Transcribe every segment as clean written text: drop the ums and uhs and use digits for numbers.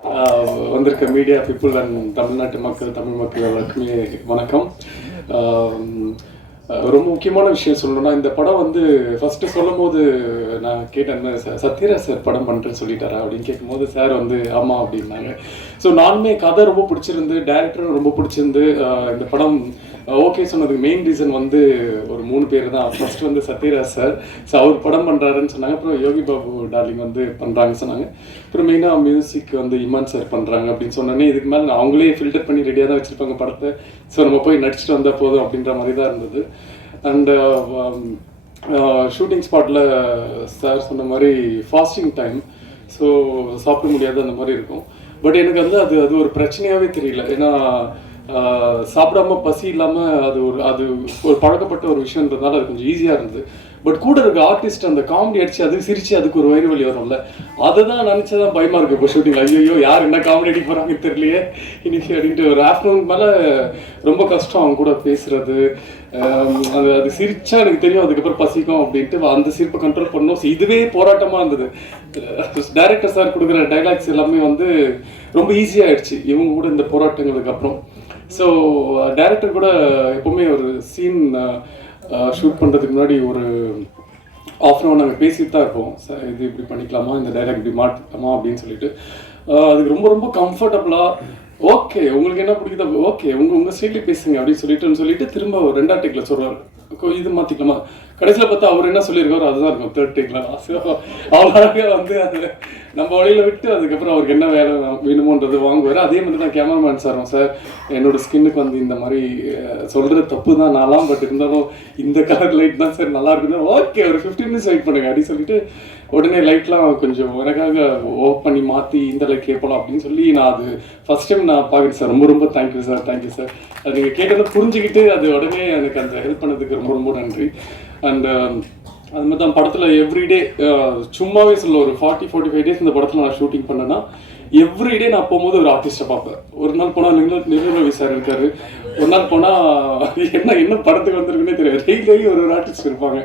வந்திருக்க media people and தமிழ்நாட்டு மக்கள், தமிழ் மக்கள் எல்லாருக்குமே வணக்கம். ரொம்ப முக்கியமான விஷயம் சொல்லணும்னா, இந்த படம் வந்து ஃபஸ்ட்டு சொல்லும் போது நான் கேட்டேன், சத்யராஜ் சார் படம் பண்ணுறேன்னு சொல்லிட்டாரா அப்படின்னு கேட்கும்போது சார் வந்து ஆமாம் அப்படின்னாங்க. ஸோ நானுமே கதை ரொம்ப பிடிச்சிருந்து, டேரக்டரும் ரொம்ப பிடிச்சிருந்து இந்த படம் ஓகே சொன்னதுக்கு மெயின் ரீசன் வந்து ஒரு 3 பேர் தான். ஃபர்ஸ்ட் வந்து சத்யராஜ் சார், ஸோ அவர் படம் பண்ணுறாருன்னு சொன்னாங்க. அப்புறம் யோகி பாபு டார்லிங் வந்து பண்ணுறாங்கன்னு சொன்னாங்க. அப்புறம் மெயினாக மியூசிக் வந்து இமான் சார் பண்ணுறாங்க அப்படின்னு சொன்னோன்னே, இதுக்கு மேலே அவங்களே ஃபில்டர் பண்ணி ரெடியாக தான் வச்சுருப்பாங்க படத்தை. ஸோ நம்ம போய் நடிச்சுட்டு வந்தால் போதும் அப்படின்ற மாதிரி தான் இருந்தது. அண்டு ஷூட்டிங் ஸ்பாட்டில் சார் சொன்ன மாதிரி ஃபாஸ்டிங் டைம், ஸோ சாப்பிட முடியாது அந்த மாதிரி இருக்கும். பட் எனக்கு வந்து அது ஒரு பிரச்சனையாகவே தெரியல. ஏன்னா சாப்பிடாம பசி இல்லாமல் அது ஒரு பழக்கப்பட்ட ஒரு விஷயன்றதுனால அது கொஞ்சம் ஈஸியாக இருந்தது. பட் கூட இருக்க ஆர்டிஸ்ட் அந்த காமெடி அடிச்சு அது சிரிச்சு அதுக்கு ஒரு வயிறு வலி வரும்ல, அதை தான் நினச்சதான் பயமாக இருக்குது இப்போ ஷூட்டிங். ஐயோ யார் என்ன காமெடி அடிக்க போகிறாங்கன்னு தெரியலையே இன்னைக்கு அப்படின்ட்டு. ஒரு ஆஃப்டர்நூன் மேலே ரொம்ப கஷ்டம் அவங்க கூட பேசுறது. அது சிரிச்சா எனக்கு தெரியும் அதுக்கப்புறம் பசிக்கும் அப்படின்ட்டு அந்த சிரிப்பை கண்ட்ரோல் பண்ணணும். இதுவே போராட்டமாக இருந்தது. டைரக்டர் சார் கொடுக்குற டைலாக்ஸ் எல்லாமே வந்து ரொம்ப ஈஸியாகிடுச்சு இவங்க கூட இந்த போராட்டங்களுக்கு அப்புறம். ஸோ டைரக்டர் கூட எப்போவுமே ஒரு சீன் ஷூட் பண்ணுறதுக்கு முன்னாடி ஒரு ஆஃப் அன் ஹவர் நாங்கள் பேசிட்டு தான் இருப்போம். சார் இது இப்படி பண்ணிக்கலாமா, இந்த டைலாக் இப்படி மாற்றிக்கலாமா அப்படின்னு சொல்லிட்டு. அதுக்கு ரொம்ப ரொம்ப கம்ஃபர்டபுளாக ஓகே உங்களுக்கு என்ன பிடிக்குதோ ஓகே உங்கள் ஸ்டைலே பேசுங்க அப்படின்னு சொல்லிட்டு திரும்ப ஒரு 2ஆம் டேக்கில் சொல்கிறார், இது மாற்றிக்கலாமா. கடைசியில் பார்த்தா அவர் என்ன சொல்லியிருக்காரோ அதுதான் இருக்கும் 3rd டேக்கில். அவ்வளோவே வந்து அது நம்ம வழியில் விட்டு அதுக்கப்புறம் அவருக்கு என்ன வேலை வேணுமோன்றது வாங்குவார். அதே மாதிரி தான் கேமராமேன் சாரும், சார் என்னோடய ஸ்கின்னுக்கு வந்து இந்த மாதிரி சொல்கிறது தப்பு தான் நான்லாம், பட் இருந்தாலும் இந்த கலர் லைட் தான் சார் நல்லா இருக்குன்னு. ஓகே ஒரு 15 மினிட்ஸ் வெயிட் பண்ணுங்க அப்படின்னு சொல்லிட்டு உடனே லைட்லாம் கொஞ்சம் எனக்காக ஒர்க் பண்ணி மாற்றி இந்த லைட் கேட்பலாம் அப்படின்னு சொல்லி நான் அது ஃபஸ்ட் டைம் நான் பார்க்குறேன் சார். ரொம்ப ரொம்ப தேங்க்யூ சார். அது நீங்கள் கேட்டதை புரிஞ்சுக்கிட்டு அது உடனே எனக்கு அந்த ஹெல்ப் பண்ணதுக்கு ரொம்ப ரொம்ப நன்றி. அண்ட் அது மாதிரி தான் படத்தில் எவ்ரிடே சும்மாவே சொல்ல ஒரு 40-45 டேஸ் இந்த படத்தில் நான் ஷூட்டிங் பண்ணேன்னா எவ்ரிடே நான் போகும்போது ஒரு ஆர்டிஸ்ட்டை பார்ப்பேன். ஒரு நாள் போனால் நிர்மலவி சார் இருக்கார், ஒரு நாள் போனால் என்ன படத்துக்கு வந்திருக்குன்னே தெரியாது, டெய்லி ஒரு ஆர்டிஸ்ட் இருப்பாங்க.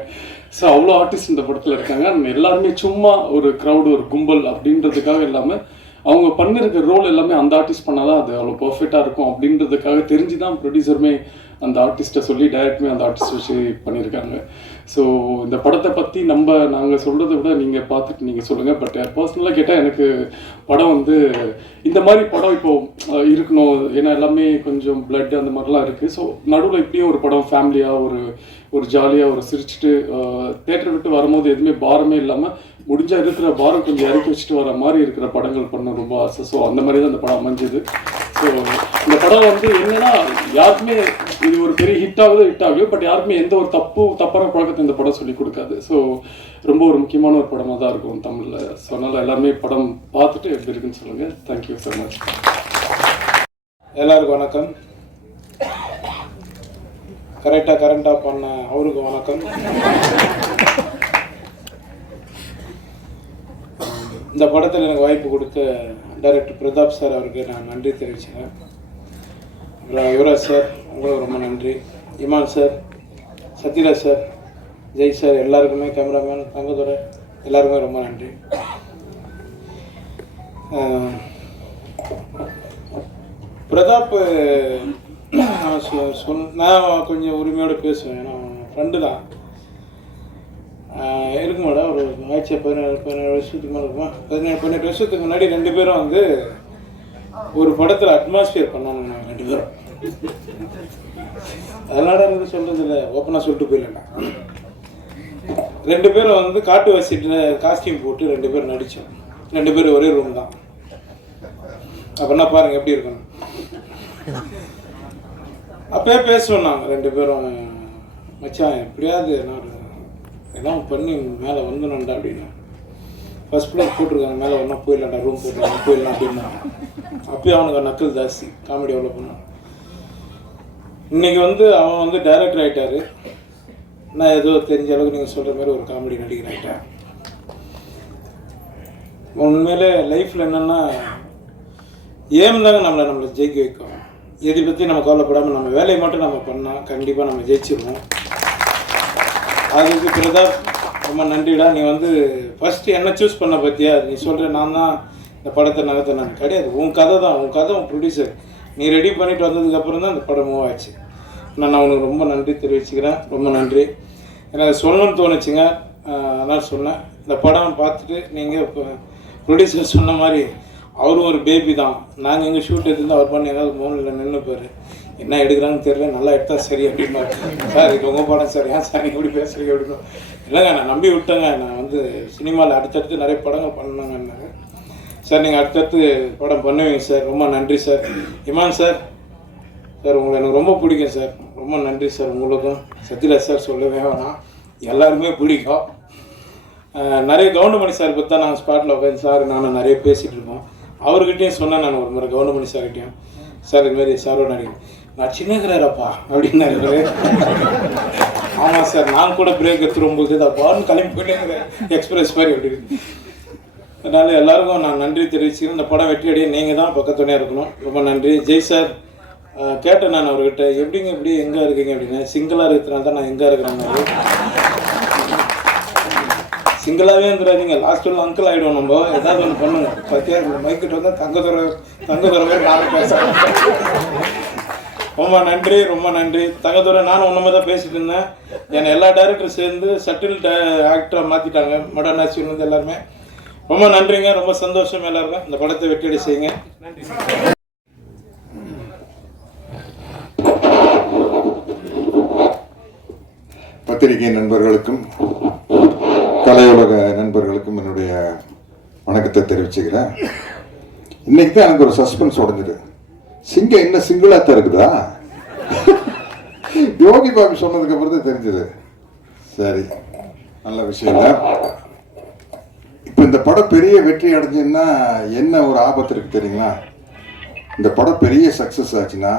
ஸோ அவ்வளோ ஆர்டிஸ்ட் இந்த படத்தில் இருக்காங்க. எல்லாருமே சும்மா ஒரு க்ரௌடு ஒரு கும்பல் அப்படின்றதுக்காக இல்லாமல் அவங்க பண்ணிருக்க ரோல் எல்லாமே அந்த ஆர்டிஸ்ட் பண்ணால் தான் அது அவ்வளோ பர்ஃபெக்டாக இருக்கும் அப்படின்றதுக்காக தெரிஞ்சு தான் ப்ரொடியூசருமே அந்த ஆர்டிஸ்ட்டை சொல்லி டைரக்டருமே அந்த ஆர்டிஸ்ட் வச்சு பண்ணியிருக்காங்க. ஸோ இந்த படத்தை பற்றி நாங்கள் சொல்கிறத விட நீங்கள் பார்த்துட்டு நீங்கள் சொல்லுங்கள். பட் பர்சனலாக கேட்டால் எனக்கு படம் வந்து இந்த மாதிரி படம் இப்போது இருக்கணும். ஏன்னா எல்லாமே கொஞ்சம் பிளட் அந்த மாதிரிலாம் இருக்குது. ஸோ நடுவில் இப்படியும் ஒரு படம் ஃபேமிலியாக ஒரு ஜாலியாக ஒரு சிரிச்சுட்டு தேட்டரை விட்டு வரும்போது எதுவுமே பாரமே இல்லாமல் முடிஞ்சால் இருக்கிற பாரம் கொஞ்சம் இறக்கி வச்சுட்டு வர மாதிரி இருக்கிற படங்கள் பண்ண ரொம்ப ஆசை. ஸோ அந்த மாதிரி தான் இந்த படம் அமைஞ்சுது. ஸோ இந்த படம் வந்து என்னென்னா யாருக்குமே இது ஒரு பெரிய ஹிட் ஆகுது, பட் யாருக்குமே எந்த ஒரு தப்பான பழக்கத்தை இந்த படம் சொல்லி கொடுக்காது. ஸோ ரொம்ப ஒரு முக்கியமான ஒரு படமாக தான் இருக்கும் தமிழில். ஸோ அதனால் எல்லாருமே படம் பார்த்துட்டு எப்படி இருக்குன்னு சொல்லுங்கள். Thank you so much. எல்லாருக்கும் வணக்கம். கரெக்டாக பண்ண அவருக்கு வணக்கம். இந்த படத்தில் எனக்கு வாய்ப்பு கொடுத்த டைரக்டர் பிரதாப் சார் அவருக்கு நான் நன்றி தெரிவிச்சுக்கிறேன். அப்புறம் யுவராஜ் சார் உங்களுக்கு ரொம்ப நன்றி. Imman sir, Sathyaraj sir, Jai sir, எல்லாருக்குமே, கேமராமேன் தங்கதுரை எல்லாருக்குமே ரொம்ப நன்றி. பிரதாப் நான் கொஞ்சம் உரிமையோடு பேசுவேன். ஏன்னா ஃப்ரெண்டு தான் இருக்குமாடா. ஒரு 17 வருஷத்துக்கு மேலே இருக்குமா, 18 வருஷத்துக்கு முன்னாடி 2 பேரும் வந்து ஒரு படத்தில் அட்மாஸ்பியர் பண்ணாங்க 2 பேரும். அதனால இருந்து சொல்கிறது இல்லை, ஓப்பனாக சொல்லிட்டு போயிடலாம். 2 பேரும் வந்து காட்டுவாசியில் காஸ்டியூம் போட்டு 2 பேரும் நடித்தோம். 2 பேரும் ஒரே ரூம் தான். அப்படின்னா பாருங்கள் எப்படி இருக்கணும். அப்பயே பேசுவோம் நாங்கள் 2 பேரும், மச்சான் எப்படியாவது எல்லாம் பண்ணி மேலே வந்துடணும்டா அப்படின்னு. ஃபஸ்ட் ஃப்ளோர் போட்டிருக்காங்க, மேலே ஒன்றா போயிடலாம்டா, ரூம் போயிடலாம் அப்படின்னா. அப்பயே அவனுக்கு நக்கல் ஜாஸ்தி, காமெடி எவ்வளோ பண்ணான். இன்றைக்கி வந்து அவன் வந்து டைரக்டர் ஆகிட்டார். நான் ஏதோ தெரிஞ்ச அளவுக்கு நீங்கள் சொல்கிற மாதிரி ஒரு காமெடி நடிகர் ஆகிட்டேன். உண்மையிலே லைஃப்பில் என்னென்னா ஏம் தாங்க நம்மளை ஜெயிக்க வைக்கும். எதை பற்றி நம்ம கவலைப்படாமல் நம்ம வேலையை மட்டும் நம்ம பண்ணால் கண்டிப்பாக நம்ம ஜெயிச்சிடுவோம். அதுக்கு பிரதாப் ரொம்ப நன்றிடா. நீ வந்து ஃபஸ்ட்டு என்ன சூஸ் பண்ண பற்றியா, நீ சொல்கிற நான் தான் இந்த படத்தை நகர்த்த நான் கிடையாது, உன் கதை தான், உன் கதை உன் ப்ரொடியூசர் நீ ரெடி பண்ணிட்டு வந்ததுக்கப்புறம் தான் இந்த படம் மூவ் ஆச்சு. நான் அவனுக்கு ரொம்ப நன்றி தெரிவிச்சுக்கிறேன், ரொம்ப நன்றி. எனக்கு சொல்லணும்னு தோணுச்சுங்க, அதனால் சொன்னேன். இந்த படம் பார்த்துட்டு நீங்கள் இப்போ ப்ரொடியூசர் சொன்ன மாதிரி அவரும் ஒரு பேபி தான். நாங்கள் எங்கள் ஷூட் எடுத்துருந்து அவர் பண்ணி எங்காவது மோனில் நின்றுப்பார், என்ன எடுக்கிறாங்கன்னு தெரியல, நல்லா எடுத்தால் சரி அப்படின்னா, சார் இது உங்கள் படம் சார், ஏன் சார் நீங்கள் எப்படி பேசுகிறீங்க அப்படின்னு. இல்லைங்க நான் நம்பி விட்டேங்க, நான் வந்து சினிமாவில் அடுத்தடுத்து நிறைய படங்கள் பண்ணாங்கன்னாங்க. சார் நீங்கள் அடுத்தடுத்து படம் பண்ணுவீங்க சார், ரொம்ப நன்றி சார். இமான் சார், சார் உங்களை எனக்கு ரொம்ப பிடிக்கும் சார், ரொம்ப நன்றி சார். உங்களுக்கும் சத்யராஜ் சார் சொல்லவே வேணாம், எல்லாருமே பிடிக்கும். நிறைய கவுண்டமணி சார் பற்றி தான் நாங்கள் ஸ்பாட்டில் உட்காந்து சார் நானும் நிறைய பேசிகிட்டு இருக்கோம். அவர்கிட்டையும் சொன்னேன் நான் ஒரு முறை கவுண்டமணி சார்கிட்டையும், சார் இதுமாரி சாரோட நடிகை நான் சின்னகிறாரப்பா அப்படின்னாரு. ஆமாம் சார், நான் கூட பிரேக் எடுத்து ரொம்ப பாருன்னு கிளம்பி போயிட்டேங்கிறேன் எக்ஸ்பிரஸ் மாதிரி அப்படின்னு. அதனால் எல்லாருக்கும் நான் நன்றி தெரிவிச்சுக்கிறேன். இந்த படம் வெற்றி அடைய நீங்கள் தான் பக்கத்துணையாக இருக்கணும், ரொம்ப நன்றி. ஜெய் சார் கேட்டேன் நான் அவர்கிட்ட, எப்படிங்க இப்படி எங்கே இருக்கீங்க அப்படின்னு. சிங்கிளாக இருக்கிறனால தான் நான் எங்கே இருக்கிறேன், சிங்கிளாகவே இருந்துடாதீங்க, லாஸ்ட்டில் அங்கிள் ஆகிடுவோம், நம்ம ஏதாவது ஒன்று பண்ணுங்க. பத்தியா மைக்கிட்ட வந்தால் தங்கதுரை நானும் பேசுகிறேன். ரொம்ப நன்றி, ரொம்ப நன்றி. தங்கதுரை நானும் ஒன்றுமே தான் பேசிட்டு இருந்தேன், என்னை எல்லா டேரக்டரும் சேர்ந்து சட்டில் ஆக்டராக மாற்றிட்டாங்க, மடன் ஆட்சி வந்து எல்லாருமே. ரொம்ப நன்றிங்க, ரொம்ப சந்தோஷம் எல்லாருக்கும். இந்த படத்தை வெற்றியடை செய்யுங்க. நன்றி. பத்திரிகை நண்பர்களுக்கும் கலையுலக நண்பர்களுக்கும் என்னுடைய வணக்கத்தை தெரிவிச்சுக்கிறேன். இன்னைக்கு தான் எனக்கு ஒரு சஸ்பென்ஸ் உடஞ்சிது. சிங்கம் இன்னும் சிங்கிளாத்தான் இருக்குதா? யோகி பாபு சொன்னதுக்கு அப்புறம் தான் தெரிஞ்சது. சரி, நல்ல விஷயம் தான். இப்போ இந்த படம் பெரிய வெற்றி அடைஞ்சுன்னா என்ன ஒரு ஆபத்து இருக்கு தெரியுங்களா? இந்த படம் பெரிய சக்சஸ் ஆச்சுன்னா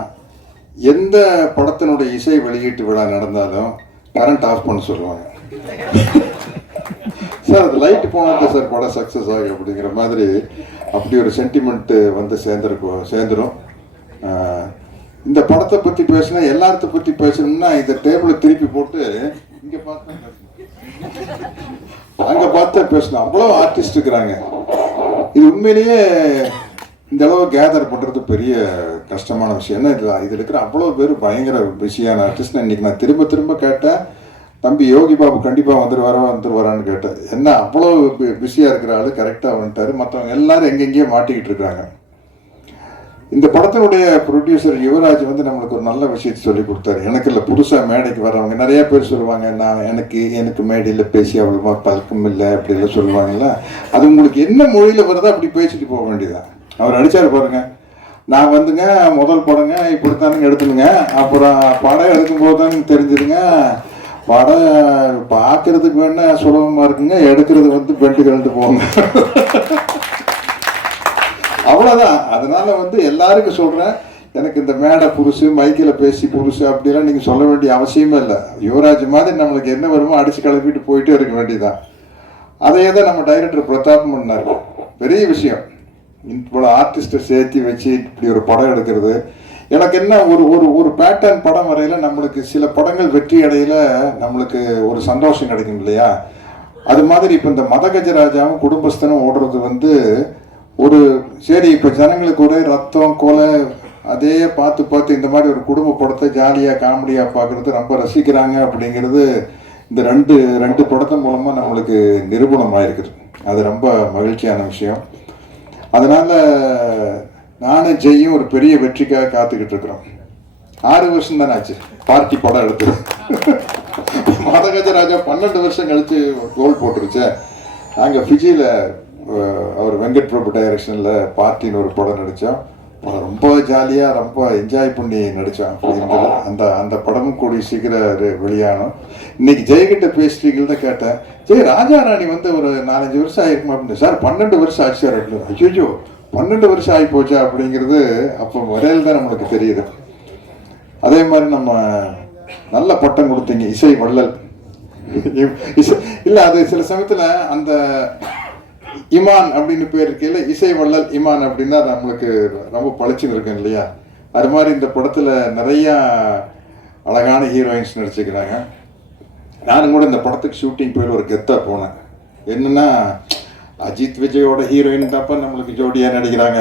எந்த படத்தினுடைய இசை வெளியீட்டு விழா நடந்தாலும் கரண்ட் ஆஃப் பண்ண சொல்லுவாங்க. சார் அது லைட்டு போனால் சார் படம் சக்ஸஸ் ஆகும் அப்படிங்கிற மாதிரி அப்படி ஒரு சென்டிமெண்ட்டு வந்து சேர்ந்துடும். இந்த படத்தை பற்றி பேசினா எல்லாத்த பற்றி பேசணும்னா இந்த டேபிளை திருப்பி போட்டு இங்கே பார்த்தா அங்கே பார்த்தா பேசணும், அவ்வளோ ஆர்டிஸ்ட் இருக்கிறாங்க. இது உண்மையிலேயே இந்த அளவு கேதர் பண்ணுறது பெரிய கஷ்டமான விஷயம். ஏன்னா இதில் இருக்கிற அவ்வளோ பேர் பயங்கர பிஸியான ஆர்டிஸ்ட். இன்றைக்கி நான் திரும்ப திரும்ப கேட்டேன், தம்பி யோகி பாபு கண்டிப்பாக வந்துருவாரான்னு கேட்டேன். என்ன அவ்வளோ பிஸியாக இருக்கிற ஆள் கரெக்டாக வந்துட்டார், மற்றவங்க எல்லாரும் எங்கெங்கேயோ மாட்டிக்கிட்டு இருக்கிறாங்க. இந்த படத்தினுடைய ப்ரொடியூசர் யுவராஜ் வந்து நம்மளுக்கு ஒரு நல்ல விஷயத்தை சொல்லி கொடுத்தாரு. எனக்கு இல்லை, புதுசாக மேடைக்கு வர்றவங்க நிறைய பேர் சொல்லுவாங்க, நான் எனக்கு மேடையில் பேசி அவ்வளோவா பழக்கம் இல்லை அப்படிலாம் சொல்லுவாங்கல்ல. அது உங்களுக்கு என்ன மொழியில் வருதோ அப்படி பேசிட்டு போக வேண்டியதான். அவர் அடித்தார் பாருங்க, நான் வந்துங்க முதல் படங்க இப்படித்தானுங்க எடுத்துனுங்க, அப்புறம் படம் எடுக்கும்போது தானுங்க தெரிஞ்சுதுங்க, படம் பார்க்கறதுக்கு வேணா சுலபமாக இருக்குங்க, எடுக்கிறது வந்து பெண்டு கழண்டு போங்க. அவ்வளோதான். அதனால வந்து எல்லாருக்கும் சொல்கிறேன், எனக்கு இந்த மேடை புதுசு, மைக்கில் பேசி புதுசு அப்படிலாம் நீங்கள் சொல்ல வேண்டிய அவசியமே இல்லை. யுவராஜ் மாதிரி நம்மளுக்கு என்ன வருமோ அடித்து கிளப்பிட்டு போயிட்டே இருக்க வேண்டியதான். அதையே தான் நம்ம டைரக்டர் பிரதாப் பண்ணார். பெரிய விஷயம், இவ்வளோ ஆர்டிஸ்ட்டை சேர்த்து வச்சு இப்படி ஒரு படம் எடுக்கிறது. எனக்கு என்ன ஒரு பேட்டர்ன் படம் வரையில் நம்மளுக்கு சில படங்கள் வெற்றி அடையில நம்மளுக்கு ஒரு சந்தோஷம் கிடைக்கும் இல்லையா? அது மாதிரி இப்போ இந்த மதகஜராஜாவும் குடும்பஸ்தனும் ஓடுறது வந்து ஒரு சரி, இப்போ ஜனங்களுக்கு ஒரே ரத்தம் கொலை அதே பார்த்து இந்த மாதிரி ஒரு குடும்ப படத்தை ஜாலியாக காமெடியாக பார்க்குறது ரொம்ப ரசிக்கிறாங்க அப்படிங்கிறது இந்த ரெண்டு படத்தின் மூலமாக நம்மளுக்கு நிரூபணம் ஆயிருக்குது. அது ரொம்ப மகிழ்ச்சியான விஷயம். அதனால் நானும் ஜெய்யும் ஒரு பெரிய வெற்றிக்காக காத்துக்கிட்டு இருக்கிறோம். 6 வருஷம் தானே ஆச்சு பார்ட்டி படம் எடுத்து. மதகஜராஜா 12 வருஷம் கழித்து கோல் போட்டுருச்சு. நாங்கள் ஃபிஜியில் அவர் வெங்கட் பிரபு டைரக்ஷனில் பார்ட்டின்னு ஒரு படம் நடித்தோம். ரொம்ப ஜாலியாக ரொம்ப என்ஜாய் பண்ணி நடித்தோம். அப்படிங்கிறது அந்த படமும் கூடி சீக்கிரம் வெளியானோம். இன்னைக்கு ஜெயகிட்ட பேசுறீங்கன்னு தான் கேட்டேன். ராஜா ராணி வந்து ஒரு 4-5 வருஷம் ஆயிருக்குமா அப்படின்னு. சார் 12 வருஷம் ஆச்சு சார் அப்படின்னு. ஐயோ 12 வருஷம் ஆகி போச்சா அப்படிங்கிறது அப்போ வரையில் தான் நம்மளுக்கு தெரியுது. அதே மாதிரி நம்ம நல்ல பட்டம் கொடுத்தீங்க, இசை வள்ளல். இல்லை, அது சில சமயத்தில் அந்த இமான் அப்படின்னு பேர் இருக்கையில இசை வள்ளல் இமான் அப்படின்னா நம்மளுக்கு ரொம்ப பளிச்சுன்னு இருக்கேன் இல்லையா? அது மாதிரி இந்த படத்தில் நிறையா அழகான ஹீரோயின்ஸ் நடிச்சுக்கிறாங்க. நானும் கூட இந்த படத்துக்கு ஷூட்டிங் போய் ஒரு கெத்தாக போனேன். என்னென்னா அஜித் விஜயோட ஹீரோயின் தான்ப்பா நம்மளுக்கு ஜோடியாக நடிக்கிறாங்க.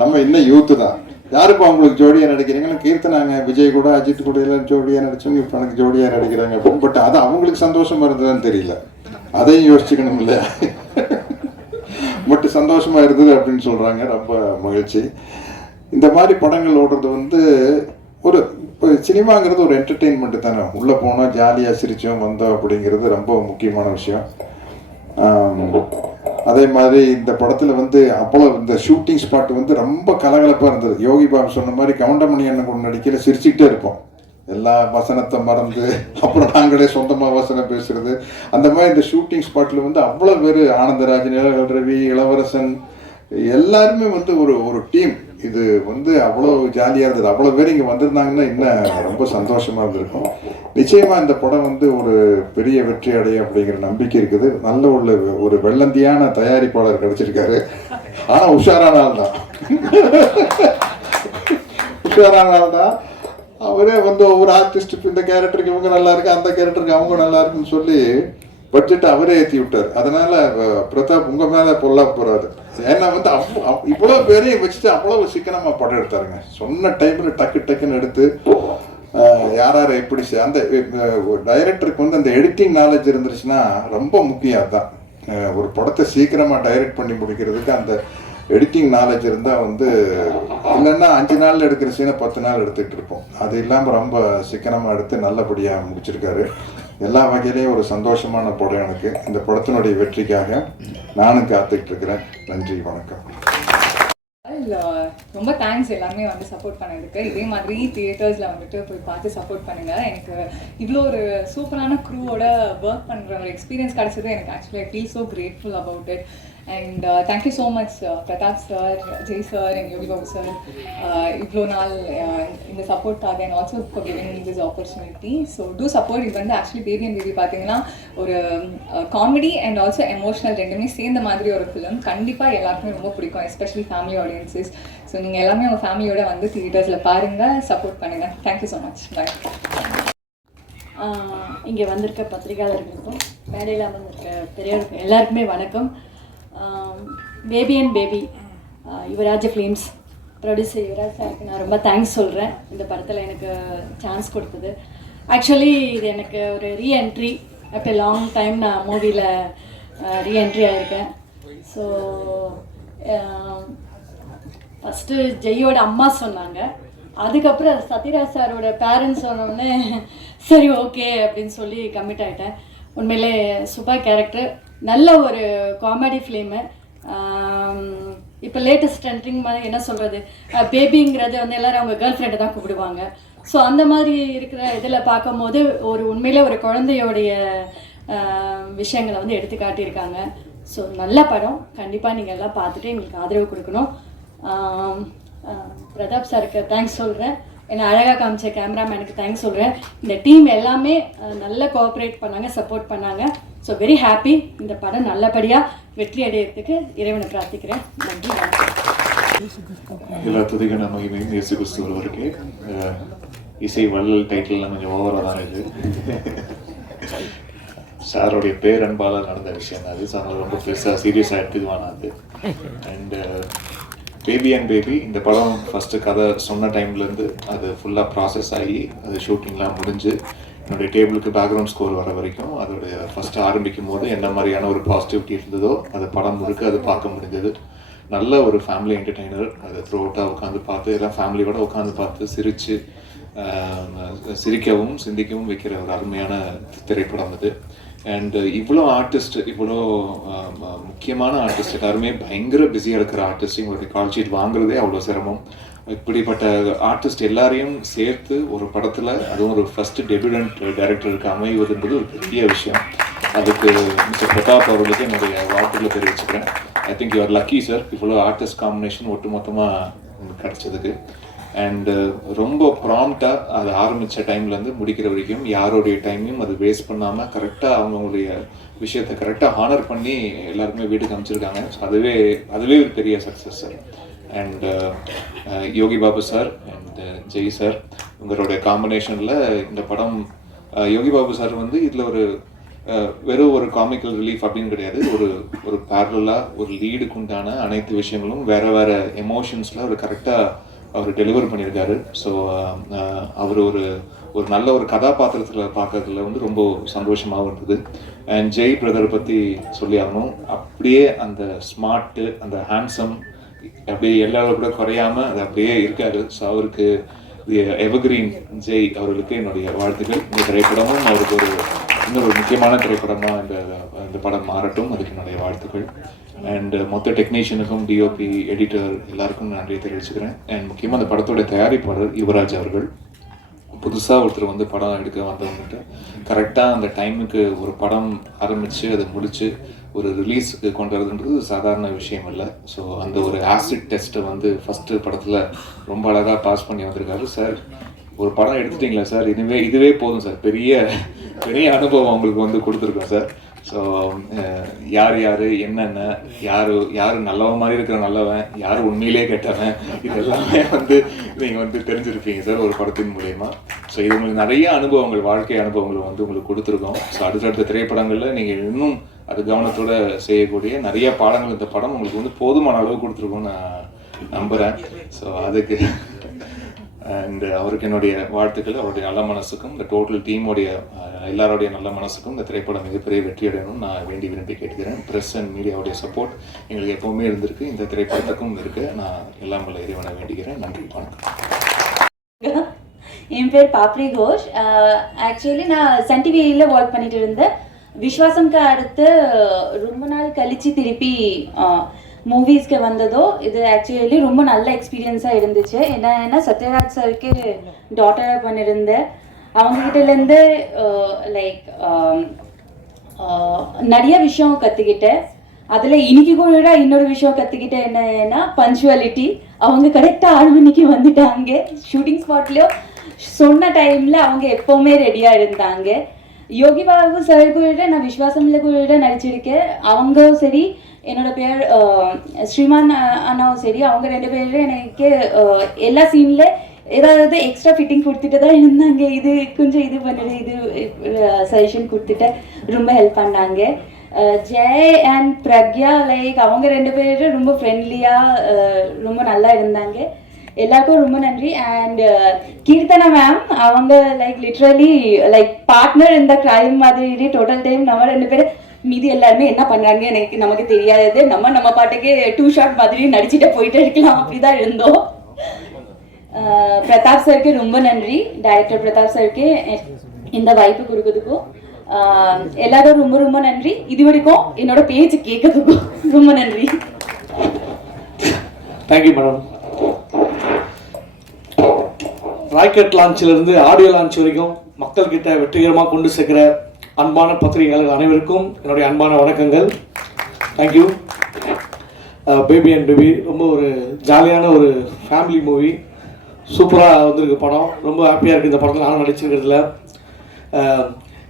நம்ம இன்னும் யூத்து தான். யாருப்பா அவங்களுக்கு ஜோடியாக நடிக்கிறீங்கன்னு கீர்த்தனாங்க. விஜய் கூட அஜித் கூட எல்லாம் ஜோடியாக நடிச்சவங்க இப்போ எனக்கு ஜோடியாக நடிக்கிறாங்க. பட் அது அவங்களுக்கு சந்தோஷமா இருந்ததுன்னு தெரியல, அதையும் யோசிச்சுக்கணும் இல்லையா? மட்டும் சந்தோஷமா இருந்தது அப்படின்னு சொல்றாங்க. ரொம்ப மகிழ்ச்சி. இந்த மாதிரி படங்கள் ஓடுறது வந்து ஒரு இப்போ சினிமாங்கிறது ஒரு என்டர்டெயின்மெண்ட் தானே. உள்ளே போனோம், ஜாலியாக சிரித்தோம் வந்தோம் அப்படிங்கிறது ரொம்ப முக்கியமான விஷயம். அதே மாதிரி இந்த படத்தில் வந்து அப்போ இந்த ஷூட்டிங் ஸ்பாட் வந்து ரொம்ப கலகலப்பாக இருந்தது. யோகி பாபு சொன்ன மாதிரி கவுண்டமணி அண்ணன் கூட நடிக்கல சிரிச்சுக்கிட்டே இருப்போம். எல்லா வசனத்தை மறந்து அப்புறம் நாங்களே சொந்தமாக வசனம் பேசுறது. அந்த மாதிரி இந்த ஷூட்டிங் ஸ்பாட்டில் வந்து அவ்வளோ பேர், ஆனந்தராஜ், நிழல் ரவி, இளவரசன் எல்லாருமே வந்து ஒரு டீம். இது வந்து அவ்வளோ ஜாலியாக இருந்தது. அவ்வளோ பேர் இங்கே வந்திருந்தாங்கன்னா இன்னும் ரொம்ப சந்தோஷமாக இருந்திருக்கும். நிச்சயமாக இந்த படம் வந்து ஒரு பெரிய வெற்றி அடையும் அப்படிங்கிற நம்பிக்கை இருக்குது. நல்ல ஒரு வெள்ளந்தியான தயாரிப்பாளர் கிடைச்சிருக்காரு. ஆனால் உஷாரான ஆள் தான். உஷாரான ஆள் தான். அவரே வந்து ஒவ்வொரு ஆர்டிஸ்ட்டுக்கு இந்த கேரக்டருக்கு இவங்க நல்லா இருக்கு, அந்த கேரக்டருக்கு அவங்க நல்லா இருக்குன்னு சொல்லி பட்ஜெட்டை அவரே ஏற்றி விட்டார். அதனால பிரதாப் உங்க மேலே பொல்லா போறாரு. ஏன்னா வந்து இவ்வளோ பேரையும் வச்சுட்டு அவ்வளோ சிக்கனமாக படம் எடுத்தாருங்க. சொன்ன டைமில் டக்குன்னு எடுத்து யார் எப்படி அந்த டைரக்டருக்கு வந்து அந்த எடிட்டிங் நாலேஜ் இருந்துருச்சுன்னா ரொம்ப முக்கியம். அதுதான் ஒரு படத்தை சீக்கிரமாக டைரக்ட் பண்ணி முடிக்கிறதுக்கு அந்த எடிட்டிங் நாலேஜ் இருந்தால் வந்து, இல்லைன்னா 5 நாளில் எடுக்கிற சீனை 10 நாள் எடுத்துக்கிட்டு இருப்போம். அது இல்லாமல் ரொம்ப சிக்கனமாக எடுத்து நல்லபடியாக முடிச்சிருக்காரு. எல்லா வகையிலையும் ஒரு சந்தோஷமான படம் எனக்கு. இந்த படத்தினுடைய வெற்றிக்காக நானும் காத்துக்கிட்டு இருக்கிறேன். நன்றி, வணக்கம். ரொம்ப தேங்க்ஸ் எல்லாருமே வந்து சப்போர்ட் பண்ணதுக்கு. இதே மாதிரி தியேட்டர்ஸில் வந்துட்டு போய் பார்த்து சப்போர்ட் பண்ணுங்கள். எனக்கு இவ்வளோ ஒரு சூப்பரான க்ரூவோட ஒர்க் பண்ணுற ஒரு எக்ஸ்பீரியன்ஸ் கிடச்சது. எனக்கு actually I feel so grateful about it. And thank you so much Pratap sir, Jay sir and Yogi Babu sir, இவ்வளோ நாள் இந்த சப்போர்ட்டாக and also for giving me this opportunity. So do support. இது வந்து actually baby and baby பார்த்தீங்கன்னா ஒரு comedy and also emotional ரெண்டுமே சேர்ந்த மாதிரி ஒரு ஃபிலிம். கண்டிப்பாக எல்லாருக்குமே ரொம்ப பிடிக்கும், எஸ்பெஷலி ஃபேமிலி ஆடியன்ஸஸ். ஸோ நீங்கள் எல்லாமே உங்கள் ஃபேமிலியோட வந்து தியேட்டர்ஸில் பாருங்கள், சப்போர்ட் பண்ணுங்கள். Thank you so much. பாய். இங்கே வந்திருக்க பத்திரிகையாளர்களுக்கும் மேடையில் வந்திருக்க பெரியவர்களுக்கும் எல்லாருக்குமே வணக்கம். Baby and baby Yuvraj films producer Yuvraj சாருக்கு நான் ரொம்ப தேங்க்ஸ் சொல்கிறேன் இந்த படத்தில் எனக்கு சான்ஸ் கொடுத்தது. ஆக்சுவலி இது எனக்கு ஒரு ரீஎன்ட்ரி. ஆஃப்டர் லாங் டைம் நான் மூவியில் ரீஎன்ட்ரி ஆகியிருக்கேன். ஸோ ஃபஸ்ட்டு ஜெய்யோட அம்மா சொன்னாங்க, அதுக்கப்புறம் சத்யராஜ் சாரோட பேரண்ட்ஸ் சொன்னோடனே சரி ஓகே அப்படின்னு சொல்லி கமிட் ஆகிட்டேன். உண்மையிலே சூப்பர் கேரக்டர், நல்ல ஒரு காமெடி ஃபிலிமு. இப்போ லேட்டஸ்ட் ட்ரெண்டிங் மாதிரி என்ன சொல்கிறது, பேபிங்கிறது வந்து எல்லோரும் அவங்க கேர்ள் ஃப்ரெண்டை தான் கூப்பிடுவாங்க. ஸோ அந்த மாதிரி இருக்கிற இதில் பார்க்கும்போது ஒரு உண்மையிலே ஒரு குழந்தையோடைய விஷயங்களை வந்து எடுத்து காட்டியிருக்காங்க. ஸோ நல்ல படம், கண்டிப்பாக நீங்கள் எல்லாம் பார்த்துட்டு எங்களுக்கு ஆதரவு கொடுக்கணும். பிரதாப் சாருக்கு தேங்க்ஸ் சொல்கிறேன். என்னை அழகாக காமிச்ச கேமராமேனுக்கு தேங்க்ஸ் சொல்கிறேன். இந்த டீம் எல்லாமே நல்லா கோஆப்ரேட் பண்ணாங்க, சப்போர்ட் பண்ணாங்க. So very happy. இந்த படம் நல்லபடியாக வெற்றி அடையிறதுக்கு இறைவனை பிரார்த்திக்கிறேன். நன்றி, வணக்கம். எல்லா துதிக்கான மகிமையும் இயேசு கிறிஸ்து ஒருவருக்கு. இசை வள்ளல் டைட்டில்லாம் கொஞ்சம் ஓவராக தான் இது. சாரோடைய பேரன்பால் நடந்த விஷயம் தான் அது. சார் ரொம்ப பெருசாக சீரியஸாக எடுத்துக்குவானாது. அண்டு பேபி அண்ட் பேபி இந்த படம் ஃபஸ்ட்டு கதை சொன்ன டைம்லேருந்து அது ஃபுல்லாக ப்ராசஸ் ஆகி அது ஷூட்டிங்லாம் முடிஞ்சு என்னுடைய டேபிளுக்கு பேக்ரவுண்ட் ஸ்கோர் வர வரைக்கும் அதோடைய ஃபஸ்ட்டு ஆரம்பிக்கும் போது என்ன மாதிரியான ஒரு பாசிட்டிவிட்டி இருந்ததோ அது படம் முழுக்க அது பார்க்க முடிஞ்சது. நல்ல ஒரு ஃபேமிலி என்டர்டெய்னர். அது த்ரூ அவுட்டாக உட்காந்து பார்த்து எல்லாம் ஃபேமிலியோட உட்காந்து பார்த்து சிரிக்கவும் சிந்திக்கவும் வைக்கிற ஒரு அருமையான திரைப்படம் அது. அண்ட் இவ்வளோ ஆர்டிஸ்ட், இவ்வளோ முக்கியமான ஆர்டிஸ்ட் எல்லாருமே பயங்கர பிஸியாக இருக்கிற ஆர்டிஸ்ட், இவங்களுடைய கால் ஷீட் வாங்குறதே அவ்வளோ சிரமம். இப்படிப்பட்ட ஆர்டிஸ்ட் எல்லாரையும் சேர்த்து ஒரு படத்தில், அதுவும் ஒரு ஃபஸ்ட்டு டெபியூடன்ட் டைரக்டருக்கு அமைவது என்பது ஒரு பெரிய விஷயம். அதுக்கு மிஸ்டர் பிரதாப் அவர்களுக்கு என்னுடைய வாழ்த்துக்களை தெரிவிச்சுக்கிறேன். I think you are lucky sir, இவ்வளோ ஆர்டிஸ்ட் காம்பினேஷன் ஒட்டு மொத்தமாக கிடச்சதுக்கு. அண்டு ரொம்ப ப்ராம்ப்டாக அது ஆரம்பித்த டைம்லேருந்து முடிக்கிற வரைக்கும் யாரோடைய டைமையும் அது வேஸ்ட் பண்ணாமல் கரெக்டாக அவங்களுடைய விஷயத்தை கரெக்டாக ஹானர் பண்ணி எல்லாருமே வீட்டுக்கு அமைச்சிருக்காங்க. ஸோ அதுவே ஒரு பெரிய success sir. And Yogi Babu sir and Jai sir, உங்களுடைய காம்பினேஷனில் இந்த படம், யோகி பாபு சார் வந்து இதில் ஒரு வெறும் ஒரு காமிக்கல் ரிலீஃப் அப்படின்னு கிடையாது. ஒரு ஒரு பேரலாக ஒரு லீடுக்கு உண்டான அனைத்து விஷயங்களும் வேறு வேறு எமோஷன்ஸில் அவர் கரெக்டாக அவர் டெலிவர் பண்ணியிருக்காரு. ஸோ அவர் ஒரு ஒரு நல்ல ஒரு கதாபாத்திரத்தில் பார்க்கறதுல வந்து ரொம்ப சந்தோஷமாகவும் இருந்தது. அண்ட் ஜெய் பிரதரை பற்றி சொல்லி ஆகணும். அப்படியே அந்த ஸ்மார்ட்டு, அந்த ஹேண்ட்ஸம் அப்படியே எல்லாரும் கூட குறையாமல் அது அப்படியே இருக்காரு. ஸோ அவருக்கு எவர்கிரீன் ஜெய் அவர்களுக்கு என்னுடைய வாழ்த்துக்கள். இந்த திரைப்படமும் அவருக்கு ஒரு இன்னொரு முக்கியமான திரைப்படமாக இந்த படம் மாறட்டும், அதுக்கு என்னுடைய வாழ்த்துக்கள். அண்ட் மொத்த டெக்னீஷியனுக்கும், டிஓபி, எடிட்டர் எல்லாருக்கும் நன்றியை தெரிவிச்சுக்கிறேன். அண்ட் முக்கியமாக அந்த படத்தோட தயாரிப்பாளர் யுவராஜ் அவர்கள். புதுசாக ஒருத்தர் வந்து படம் எடுக்க வந்தவங்ககிட்ட கரெக்டாக அந்த டைமுக்கு ஒரு படம் ஆரம்பித்து அதை முடித்து ஒரு ரிலீஸுக்கு கொண்டு வரதுன்றது சாதாரண விஷயம் இல்லை. ஸோ அந்த ஒரு ஆசிட் டெஸ்ட்டை வந்து ஃபஸ்ட்டு படத்தில் ரொம்ப அழகாக பாஸ் பண்ணி வந்திருக்காரு. சார், ஒரு படம் எடுத்துட்டிங்களா சார், இதுவே போதும் சார், பெரிய பெரிய அனுபவம் உங்களுக்கு வந்து கொடுத்துருக்கோம் சார். ஸோ யார் யார் என்னென்ன, யார் நல்லவன் மாதிரி இருக்கிற நல்லவன், யார் உண்மையிலே கெட்டவன், இது எல்லாமே வந்து நீங்கள் வந்து தெரிஞ்சிருப்பீங்க சார் ஒரு படத்தின் மூலயமா. ஸோ இது உங்களுக்கு நிறைய அனுபவங்கள், வாழ்க்கை அனுபவங்கள் வந்து உங்களுக்கு கொடுத்துருக்கோம். ஸோ அடுத்தடுத்த திரைப்படங்களில் நீங்கள் இன்னும் அது கவனத்தோடு செய்யக்கூடிய நிறைய பாடங்கள் இந்த படம் உங்களுக்கு வந்து போதுமான அளவு கொடுத்துருக்கோன்னு நான் நம்புகிறேன். ஸோ அதுக்கு அண்ட் அவருக்கு என்னுடைய வாழ்த்துக்கள். அவருடைய நல்ல மனசுக்கும் இந்த டோட்டல் டீமுடைய எல்லாருடைய நல்ல மனசுக்கும் இந்த திரைப்படம் மிகப்பெரிய வெற்றி அடையணும்னு நான் விரும்பி கேட்டுக்கிறேன். ப்ரெஸ் அண்ட் மீடியாவுடைய சப்போர்ட் எங்களுக்கு எப்போவுமே இருந்திருக்கு, இந்த திரைப்படத்துக்கும் இருக்கு. நான் எல்லாம் உள்ள இறைவனை வேண்டிக்கிறேன். நன்றி, வணக்கம். என் பேர் பாப்ரி கோஷ். ஆக்சுவலி நான் சன் டிவியில் ஒர்க் பண்ணிட்டு இருந்தேன். விஸ்வாசம்க்கு அடுத்து ரொம்ப நாள் கழிச்சு திருப்பி மூவிஸ்க்கு வந்ததோ இது ஆக்சுவலி ரொம்ப நல்ல எக்ஸ்பீரியன்ஸாக இருந்துச்சு. என்னன்னா சத்யராஜ் சருக்கு டாட்டராக பண்ணியிருந்தேன். அவங்ககிட்டலேருந்து லைக் நிறைய விஷயம் கற்றுக்கிட்டேன். அதில் இன்னைக்கு கூட இன்னொரு விஷயம் கற்றுக்கிட்டேன். என்னன்னா பஞ்சுவாலிட்டி. அவங்க கரெக்டாக 6 மணிக்கு வந்துட்டாங்க. ஷூட்டிங் ஸ்பாட்லேயும் சொன்ன டைமில் அவங்க எப்போவுமே ரெடியாக இருந்தாங்க. யோகி பாபு சார் கூட நான் விஸ்வாசம்ல கூட நடிச்சிருக்கேன். அவங்க சரி, என்னோட பேர் ஸ்ரீமான் அண்ணாவும் சரி, அவங்க 2 பேரும் எனக்கு எல்லா சீனில் ஏதாவது எக்ஸ்ட்ரா ஃபிட்டிங் கொடுத்துட்டு தான் இருந்தாங்க. இது கொஞ்சம் இது பண்ணிடு, இது சஜஷன் கொடுத்துட்டு ரொம்ப ஹெல்ப் பண்ணாங்க. ஜெய் அண்ட் பிரக்யா லைக் அவங்க 2 பேரும் ரொம்ப ஃப்ரெண்ட்லியாக ரொம்ப நல்லா இருந்தாங்க. எல்லாருக்கும் ரொம்ப நன்றி. அண்ட் கீர்த்தனா மேம், அவங்க லைக் லிட்ரலி லைக் பார்ட்னர் இந்த கிரைம் மாதிரி டோட்டல் டைம் நம்ம 2 பேரும், மீதி எல்லாருமே என்ன பண்ணுறாங்க நமக்கு தெரியாது. நம்ம பாட்டுக்கு 2 ஷாட் மாதிரி நடிச்சுட்டு போயிட்டு இருக்கலாம், அப்படிதான் இருந்தோம். பிரதாப் சருக்கு ரொம்ப நன்றி, டைரக்டர் பிரதாப் சருக்கு இந்த வாய்ப்பு கொடுக்கறதுக்கும். எல்லாரும் ரொம்ப ரொம்ப நன்றி. இது வரைக்கும் என்னோட பேச்சு கேட்கறதுக்கும் ரொம்ப நன்றி. Thank you madam. ராக்கெட் லான்ச்சிலிருந்து ஆடியோ லான்ச் வரைக்கும் மக்கள்கிட்ட வெற்றிகரமாக கொண்டு சேர்க்கிற அன்பான பத்திரிகையாளர்கள் அனைவருக்கும் என்னுடைய அன்பான வணக்கங்கள். தேங்க்யூ. பேபி அண்ட் பேபி ரொம்ப ஒரு ஜாலியான ஒரு ஃபேமிலி மூவி. சூப்பராக வந்திருக்கு படம். ரொம்ப ஹாப்பியாக இருக்குது இந்த படத்தில் நானும் நடிச்சிருக்கிறதுல.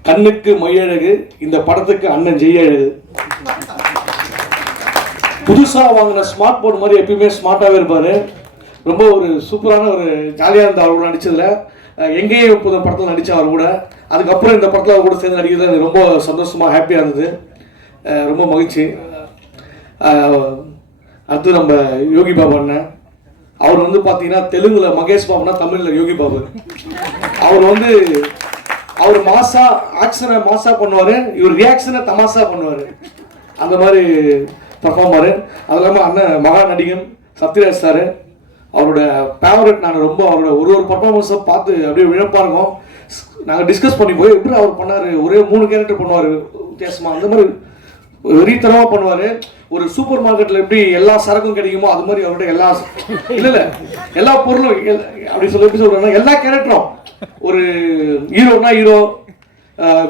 கண்ணுக்கு மையழகு, இந்த படத்துக்கு அண்ணன் ஜெய் அழகு. புதுசாக வாங்கின ஸ்மார்ட் போர்டு மாதிரி எப்பயுமே ஸ்மார்ட்டாகவே இருப்பார். ரொம்ப ஒரு சூப்பரான ஒரு ஜாலியாக இருந்த அவர் கூட நடித்ததில். எங்கேயும் இப்போது படத்தில் நடித்த அவர் கூட, அதுக்கப்புறம் இந்த படத்தில் அவர் கூட சேர்ந்து நடிக்கிறது எனக்கு ரொம்ப சந்தோஷமாக ஹாப்பியாக இருந்தது. ரொம்ப மகிழ்ச்சி. அடுத்து நம்ம யோகி பாபு அண்ணன். அவர் வந்து பார்த்தீங்கன்னா தெலுங்குல மகேஷ் பாபுனா தமிழில் யோகி பாபு. அவர் மாசா ஆக்ஷனை மாசா பண்ணுவார், இவர் ரியாக்ஷனை தமாசா பண்ணுவார். அந்த மாதிரி பர்ஃபார்மரு. அது இல்லாமல் அண்ணன் மகா நடிகன் சத்யராஜ் சார், அவரோட ஃபேவரட். நாங்கள் ரொம்ப அவரோட ஒரு பர்ஃபார்மன்ஸை பார்த்து அப்படியே விழப்பாக இருக்கும். நாங்கள் டிஸ்கஸ் பண்ணி போய் எப்படி அவர் பண்ணார், ஒரே 3 கேரக்டர் பண்ணுவார் வித்தியாசமாக. அந்த மாதிரி வெறித்தனமாக பண்ணுவார். ஒரு சூப்பர் மார்க்கெட்டில் எப்படி எல்லா சரக்கும் கிடைக்குமோ அது மாதிரி அவர்கிட்ட எல்லா பொருளும் அப்படி எப்படி சொல்கிறாங்கன்னா எல்லா கேரக்டரும், ஒரு ஹீரோனா ஹீரோ,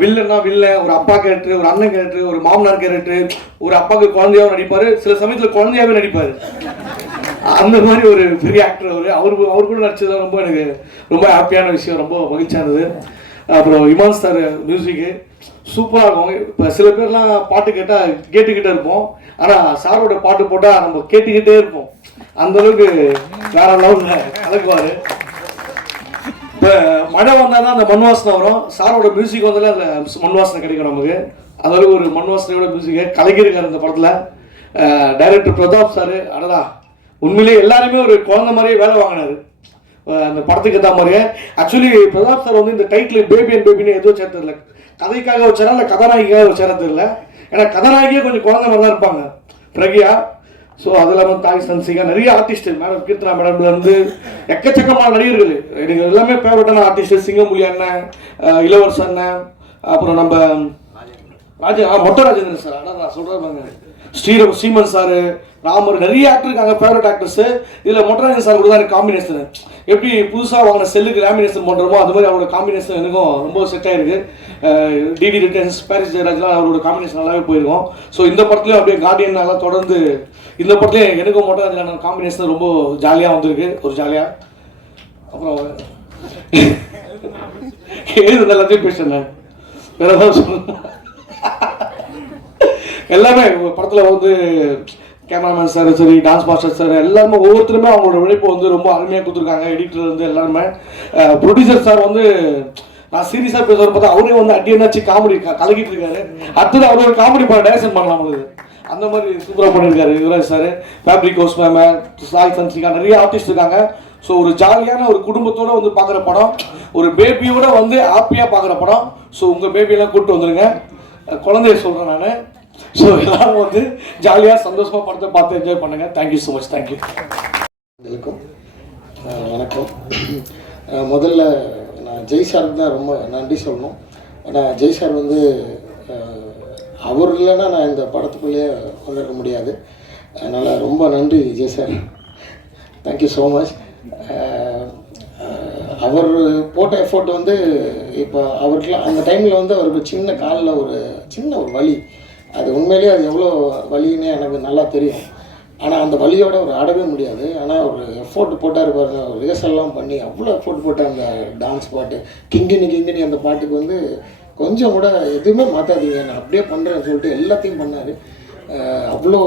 வில்லன்னா வில்லன், ஒரு அப்பா கேரக்டர், ஒரு அண்ணன் கேரக்டர், ஒரு மாமனார் கேரக்டர், ஒரு அப்பாவுக்கு குழந்தையாகவும் நடிப்பார், சில சமயத்தில் குழந்தையாகவே நடிப்பார். அந்த மாதிரி ஒரு பெரிய ஆக்டர் அவர் கூட நடிச்சது ரொம்ப எனக்கு ரொம்ப ஹாப்பியான விஷயம், ரொம்ப மகிழ்ச்சியானது. அப்புறம் இமான் சார் மியூசிக்கு சூப்பராக இருக்கும். இப்போ சில பேர்லாம் பாட்டு கேட்டால் கேட்டுக்கிட்டே இருப்போம், ஆனால் சாரோட பாட்டு போட்டால் நம்ம கேட்டுக்கிட்டே இருப்போம். அந்தளவுக்கு வேற லெவலில் கலக்குவார். இப்போ மழை வந்தால் தான் அந்த மண் வாசனை வரும். சாரோட மியூசிக் வந்தாலே அதில் மண் வாசனை கிடைக்கும் நமக்கு. அதாவது ஒரு மண் வாசனையோட மியூசிக்கை கலக்கியிருக்காரு இந்த படத்தில். டைரக்டர் பிரதாப் சார் அடடா உண்மையிலேயே எல்லாருமே ஒரு குழந்தை மாதிரியே வேலை வாங்கினார் அந்த படத்துக்கு ஏற்ற மாதிரியே. ஆக்சுவலி பிரதாப் சார் வந்து இந்த டைட்டில் பேபி அண்ட் பேபின்னு எதுவும் சேர்த்ததில்லை. கதைக்காக வச்சாரா இல்லை கதாநாயகிக்காக வச்சாரது இல்லை. ஏன்னா கதாநாயகியே கொஞ்சம் குழந்தை மாதிரி தான் இருப்பாங்க பிரக்யா. ஸோ அது இல்லாமல் தாய் சன்சிகா நிறைய ஆர்டிஸ்ட்டு மேடம் கீர்த்தனா மேடம்லேருந்து எக்கச்சக்கமான நடிகர்கள் எனக்கு எல்லாமே ஃபேவரட்டான ஆர்டிஸ்ட்டு. சிங்கமொழி அண்ணன், இளவரசன் அண்ணன், அப்புறம் நம்ம மொட்டை ராஜேந்திரன் சார், அதான் நான் சொல்கிறேன் ஸ்ரீமன் சார், ராமர், நிறைய ஆக்டர் இருக்காங்க ஃபேவரட் ஆக்டர்ஸு. இதில் மொட்டை ராஜேந்திரன் சார் கூட தான் எனக்கு காம்பினேஷன். எப்படி புதுசாக வாங்கின செல்லுக்கு லேமினேஷன் பண்ணுறோமோ அது மாதிரி அவரோட காம்பினேஷன் எனக்கும் ரொம்ப செட் ஆகிருக்கு. டிடி ரிட்டர்ன்ஸ், பாரிஸ் ஜெயராஜ்லாம் அவரோட காம்பினேஷன் நல்லாவே போயிருக்கும். ஸோ இந்த படத்துலையும் அப்படியே கார்டியன்னாலாம் தொடர்ந்து இந்த படத்துலேயும் எனக்கும் மொட்டை ராஜேந்திரன் காம்பினேஷன் ரொம்ப ஜாலியாக வந்திருக்கு. ஒரு ஜாலியாக அப்புறம் ஏது எல்லாத்தையும் பேசுனேன் வேற ஏதாவது சொல்லணும். எல்லாமே படத்தில் வந்து கேமராமேன் சார் சரி, டான்ஸ் மாஸ்டர் சார் எல்லாருமே ஒவ்வொருத்தருமே அவங்களோட உழைப்பு வந்து ரொம்ப அருமையாக கொடுத்துருக்காங்க. எடிட்டர் வந்து எல்லாருமே. ப்ரொடியூசர் சார் வந்து நான் சீரியஸாக பேசுகிற பார்த்தா அவரே வந்து அடியனாச்சு காமெடி கலக்கிட்டு இருக்காரு. அடுத்தது அவர் ஒரு காமெடி படம் டைரக்ஷன் பண்ணலாம் உங்களுக்கு அந்த மாதிரி சூப்பராக பண்ணியிருக்காரு Yuvraj sir. Fabric house ma'am, Sai Sanchika, நிறைய ஆர்டிஸ்ட் இருக்காங்க. ஸோ ஒரு ஜாலியான ஒரு குடும்பத்தோடு வந்து பார்க்குற படம், ஒரு பேபியோட வந்து ஹாப்பியாக பார்க்குற படம். ஸோ உங்கள் பேபியெல்லாம் கூப்பிட்டு வந்துடுங்க. குழந்தைய சொல்கிறேன் நான். ஸோ எல்லாரும் வந்து ஜாலியாக சந்தோஷமாக படத்தை பார்த்து என்ஜாய் பண்ணுங்கள். Thank you so much. தேங்க்யூ. வணக்கம். முதல்ல நான் ஜெய் சாருக்கு தான் ரொம்ப நன்றி சொல்லணும். ஏன்னா ஜெய் சார் வந்து அவர் இல்லைன்னா நான் இந்த படத்துக்குள்ளேயே வந்திருக்க முடியாது. அதனால் ரொம்ப நன்றி Jai sir. Thank you so much. அவர் போட்ட எஃபோர்ட் வந்து இப்போ அவருக்குலாம் அந்த டைமில் வந்து அவருக்கு சின்ன காலில் ஒரு சின்ன ஒரு வலி, அது உண்மையிலேயே அது எவ்வளோ வலின்னு எனக்கு நல்லா தெரியும். ஆனால் அந்த வலியோட அவர் ஆடவே முடியாது. ஆனால் ஒரு எஃபோர்ட் போட்டார் பாருங்க, ரிஹர்சல்லாம் பண்ணி அவ்வளோ எஃபோர்ட் போட்டார். அந்த டான்ஸ் பாட்டு கிங்கினி அந்த பாட்டுக்கு வந்து கொஞ்சம் கூட எதுவுமே மாற்றாதீங்க நான் அப்படியே பண்ணுறேன்னு சொல்லிட்டு எல்லாத்தையும் பண்ணார். அவ்வளோ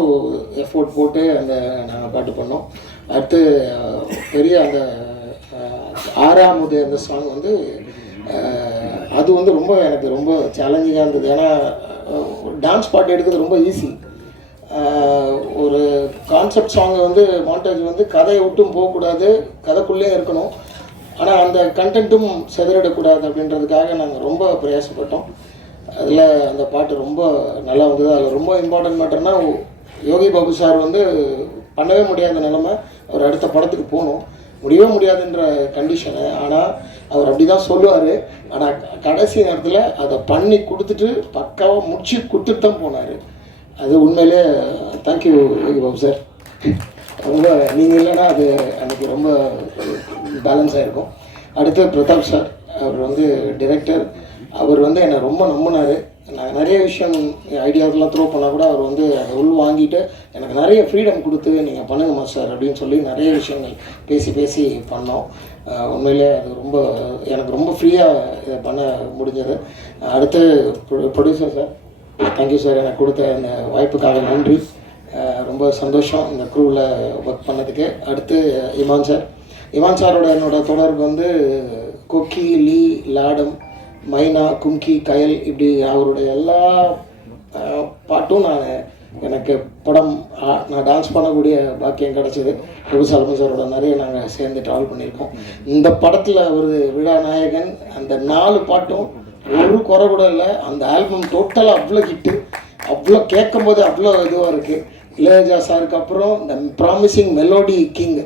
எஃபோர்ட் போட்டு அந்த நாங்கள் பாட்டு பண்ணோம். அடுத்து பெரிய அந்த ஆறாமுது அந்த சாங் வந்து அது வந்து ரொம்ப எனக்கு ரொம்ப சேலஞ்சிங்காக இருந்தது. ஏன்னா டான்ஸ் பாட்டு எடுக்கிறது ரொம்ப ஈஸி. ஒரு கான்செப்ட் சாங்கை வந்து மாண்டேஜ் வந்து கதையை விட்டும் போகக்கூடாது, கதைக்குள்ளேயே இருக்கணும். ஆனால் அந்த கண்டென்ட்டும் செதறிடக்கூடாது அப்படின்றதுக்காக நாங்கள் ரொம்ப பிரயாசப்பட்டோம். அதில் அந்த பாட்டு ரொம்ப நல்லா வந்தது. அதில் ரொம்ப இம்பார்ட்டன்ட் மேட்டர்னா யோகி பாபு சார் வந்து பண்ணவே முடியாத நிலைமை, அவர் அடுத்த படத்துக்கு போகணும், முடியவே முடியாதுன்ற கண்டிஷனு. ஆனால் அவர் அப்படி தான் சொல்லுவார். ஆனால் கடைசி நேரத்தில் அதை பண்ணி கொடுத்துட்டு பக்காவாக முடிச்சு கொடுத்துட்டு தான் போனார். அது உண்மையிலே தேங்க்யூ யோகி பாபு சார். ரொம்ப நீங்கள் இல்லைன்னா அது அன்றைக்கி ரொம்ப பேலன்ஸ் ஆகிருக்கும். அடுத்து பிரதாப் சார், அவர் வந்து டிரெக்டர். அவர் வந்து என்னை ரொம்ப நம்பினார். நான் நிறைய விஷயம் ஐடியாவெல்லாம் த்ரோ பண்ணால் கூட அவர் வந்து அதை உள் வாங்கிட்டு எனக்கு நிறைய ஃப்ரீடம் கொடுத்து நீங்கள் பண்ணுங்க மாஸ்டர் அப்படின்னு சொல்லி நிறைய விஷயங்கள் பேசி பண்ணோம். உண்மையிலே அது ரொம்ப எனக்கு ரொம்ப ஃப்ரீயாக இதை பண்ண முடிஞ்சது. அடுத்து ப்ரொடியூசர் சார், தேங்க்யூ சார். எனக்கு கொடுத்த அந்த வாய்ப்புக்காக நன்றி. ரொம்ப சந்தோஷம் இந்த க்ரூவில் ஒர்க் பண்ணதுக்கு. அடுத்து இமான் சாரோட என்னோட தொடர்பு வந்து கொக்கி, லீ, லாடம், மைனா, கும்கி, கயல், இப்படி அவருடைய எல்லா பாட்டும் எனக்கு படம் நான் டான்ஸ் பண்ணக்கூடிய பாக்கியம் கிடச்சிது. பிரபு சலமன் சாரோட நிறைய நாங்கள் சேர்ந்து ட்ராவல் பண்ணியிருக்கோம். இந்த படத்தில் ஒரு விழா நாயகன். அந்த 4 பாட்டும் ஒரு குறை கூட இல்லை. அந்த ஆல்பம் டோட்டலாக அவ்வளோ ஹிட்டு, அவ்வளோ கேட்கும் போது அவ்வளோ இதுவாக இருக்குது. இளையராஜா சாருக்கு அப்புறம் இந்த ப்ராமிசிங் மெலோடி கிங்,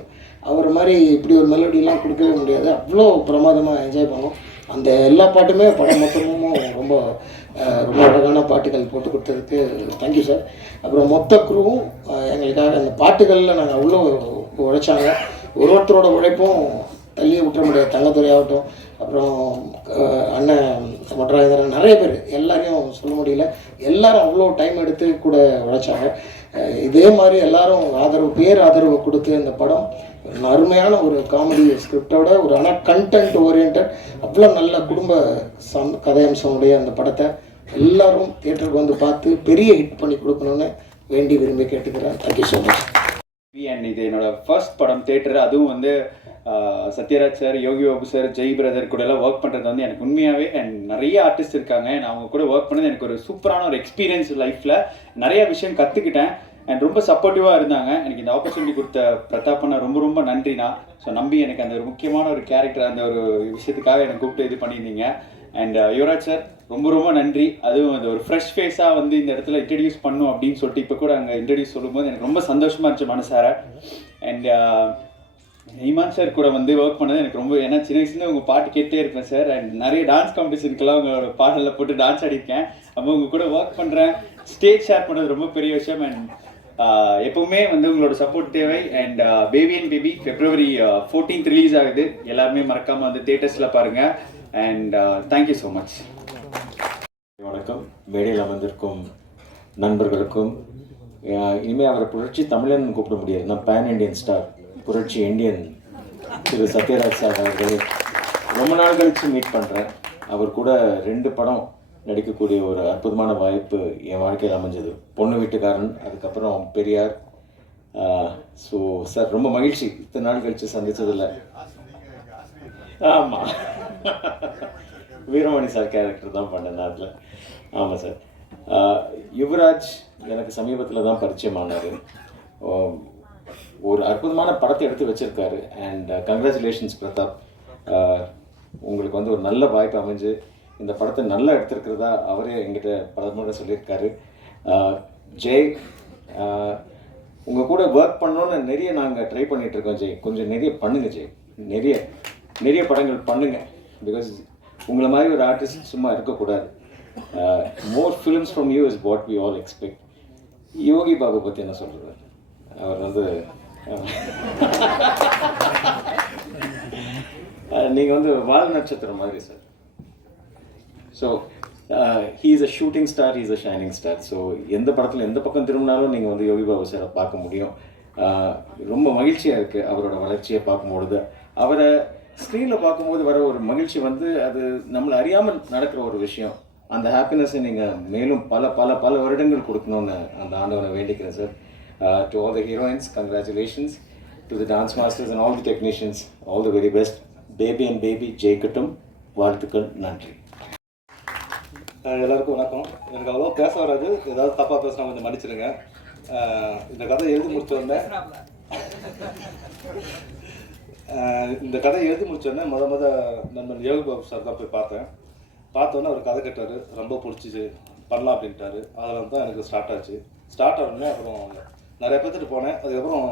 அவர் மாதிரி இப்படி ஒரு மெலோடிலாம் கொடுக்கவே முடியாது. அவ்வளோ பிரமாதமாக என்ஜாய் பண்ணோம். அந்த எல்லா பாட்டுமே படம் மொத்தமும் ரொம்ப ரொம்ப அழகான பாட்டுகள் போட்டு கொடுத்ததுக்கு தேங்க்யூ சார். அப்புறம் மொத்த குருவும் எங்களுக்காக அந்த பாட்டுகளில் நாங்கள் அவ்வளோ உழைச்சாங்க. ஒருத்தரோட உழைப்பும் தள்ளியே விட்டுற முடியாது. தங்கத்துறை ஆகட்டும், அப்புறம் அண்ணன் மொட்டராஜேந்திரன், நிறைய பேர் எல்லாரையும் சொல்ல முடியல. எல்லாரும் அவ்வளோ டைம் எடுத்து கூட உழைச்சாங்க. இதே மாதிரி எல்லாரும் ஆதரவு கொடுத்து அந்த படம் அருமையான ஒரு காமெடி ஸ்கிரிப்டோட ஒரு ஆனால் கண்டென்ட் ஓரியன்ட் அவ்வளோ நல்ல குடும்ப கதையம்சமுடைய அந்த படத்தை எல்லாரும் தியேட்டருக்கு வந்து பார்த்து பெரிய ஹிட் பண்ணி கொடுக்கணும்னு விரும்பி கேட்டுக்கிறேன். Thank you so much. அண்ட் இது என்னோட ஃபர்ஸ்ட் படம் தியேட்டர். அதுவும் வந்து Sathyaraj sir, Yogi Babu sir, Jai brother கூட எல்லாம் ஒர்க் பண்ணுறது வந்து எனக்கு உண்மையாகவே அண்ட் நிறைய ஆர்டிஸ்ட் இருக்காங்க. நான் அவங்க கூட ஒர்க் பண்ணது எனக்கு ஒரு சூப்பரான ஒரு எக்ஸ்பீரியன்ஸ் லைஃப்பில். நிறைய விஷயம் கற்றுக்கிட்டேன் அண்ட் ரொம்ப சப்போர்ட்டிவாக இருந்தாங்க. எனக்கு இந்த ஆப்பர்ச்சுனிட்டி கொடுத்த பிரதாப்பண்ணா ரொம்ப ரொம்ப நன்றிண்ணா. ஸோ நம்பி எனக்கு அந்த ஒரு முக்கியமான ஒரு கேரக்டர் அந்த ஒரு விஷயத்துக்காக எனக்கு கூப்பிட்டு இது பண்ணியிருந்தீங்க. அண்ட் யுவராஜ் சார் ரொம்ப ரொம்ப நன்றி. அதுவும் அந்த ஒரு ஃப்ரெஷ் ஃபேஸாக வந்து இந்த இடத்துல இன்ட்ரடியூஸ் பண்ணும் அப்படின்னு சொல்லிட்டு இப்போ கூட அங்கே இன்ட்ரடியூஸ் சொல்லும்போது எனக்கு ரொம்ப சந்தோஷமாக இருந்துச்சு மனசார. அண்ட் இமான் சார் கூட வந்து ஒர்க் பண்ணது எனக்கு ரொம்ப, ஏன்னா சின்ன வயசுல உங்கள் பாட்டு கேட்டே இருப்பேன் சார். அண்ட் நிறைய டான்ஸ் காம்படிஷனுக்கெல்லாம் உங்களோட பாடலில் போட்டு டான்ஸ் ஆடிருக்கேன். அப்போ உங்கள் கூட ஒர்க் பண்ணுறேன், ஸ்டேஜ் ஷேர் பண்ணுறது ரொம்ப பெரிய விஷயம். அண்ட் எப்பவுமே வந்து உங்களோட சப்போர்ட் தேவை. And baby and baby February 14th release ஆகுது. எல்லாருமே மறக்காமல் வந்து தியேட்டர்ஸில் பாருங்கள். And thank you so much. வணக்கம். மேடையில் அமர்ந்திருக்கும் நண்பர்களுக்கும், இனிமேல் அவரை புரட்சி தமிழன் கூப்பிட முடியாது, நான் பேன் இண்டியன் ஸ்டார் புரட்சி இந்தியன் திரு சத்யராஜ் சார் அவர்கள் ரொம்ப நாள் கழித்து மீட் பண்ணுறேன். அவர் கூட 2 படம் நடிக்கக்கூடிய ஒரு அற்புதமான வாய்ப்பு என் வாழ்க்கையில் அமைஞ்சது. பொண்ணு வீட்டுக்காரன், அதுக்கப்புறம் பெரியார். ஸோ சார் ரொம்ப மகிழ்ச்சி இத்தனை நாள் கழித்து சந்தித்ததில்லை. ஆமாம், வீரமணி சார் கேரக்டர் தான் பண்ணேன் அதில். ஆமாம் சார். யுவராஜ் எனக்கு சமீபத்தில் தான் பரிச்சயமானார். ஒரு அற்புதமான படத்தை எடுத்து வச்சுருக்காரு. அண்ட் கங்க்ராச்சுலேஷன்ஸ் பிரதாப், உங்களுக்கு வந்து ஒரு நல்ல வாய்ப்பு அமைஞ்சு இந்த படத்தை நல்லா எடுத்திருக்கிறதா அவரே எங்கிட்ட பல முறை சொல்லியிருக்காரு. ஜெய், உங்கள் கூட ஒர்க் பண்ணோன்னு நிறைய நாங்கள் ட்ரை பண்ணிகிட்ருக்கோம். ஜெய் கொஞ்சம் நிறைய பண்ணுங்கள். ஜெய் நிறைய படங்கள் பண்ணுங்கள். பிகாஸ் உங்களை மாதிரி ஒரு ஆர்டிஸ்ட் சும்மா இருக்கக்கூடாது. More films from you is what we all expect. Yogi Babu பற்றி என்ன சொல்கிறது? அவர் வந்து நீங்கள் வந்து வால் நட்சத்திரம் மாதிரி sir. So he is a shooting star, he is a shining star. So எந்த படத்தில் எந்த பக்கம் திரும்பினாலும் நீங்கள் வந்து யோகி பாபு சாரை பார்க்க முடியும். ரொம்ப மகிழ்ச்சியாக இருக்குது அவரோட வளர்ச்சியை பார்க்கும்பொழுது. அவரை ஸ்க்ரீனில் பார்க்கும்போது வர ஒரு மகிழ்ச்சி வந்து அது நம்மளை அறியாமல் நடக்கிற ஒரு விஷயம். அந்த ஹாப்பினஸை நீங்கள் மேலும் பல பல பல வருடங்கள் கொடுக்கணும்னு அந்த ஆண்டவனை வேண்டிக்கிறேன் sir. To all the heroines, congratulations. To the dance masters and all the technicians, all the very best. Baby and baby ஜெயிக்கட்டும். வாழ்த்துக்கள். நன்றி. எல்லாருக்கும் வணக்கம். எனக்கு அவ்வளோ பேச வராது, ஏதாவது தப்பாக பேசினா கொஞ்சம் மன்னிச்சிடுங்க. இந்த கதை எழுதி முடிச்சோடனே மொத நண்பன் யோகி பாபு சார் தான் போய் பார்த்தோன்னே அவர் கதை கேட்டார், ரொம்ப பிடிச்சிச்சு, பண்ணலாம் அப்படின்ட்டாரு. அதில் தான் எனக்கு ஸ்டார்ட் ஆச்சு. ஸ்டார்ட் ஆனோடனே அப்புறம் நிறைய பேர்த்துட்டு போனேன். அதுக்கப்புறம்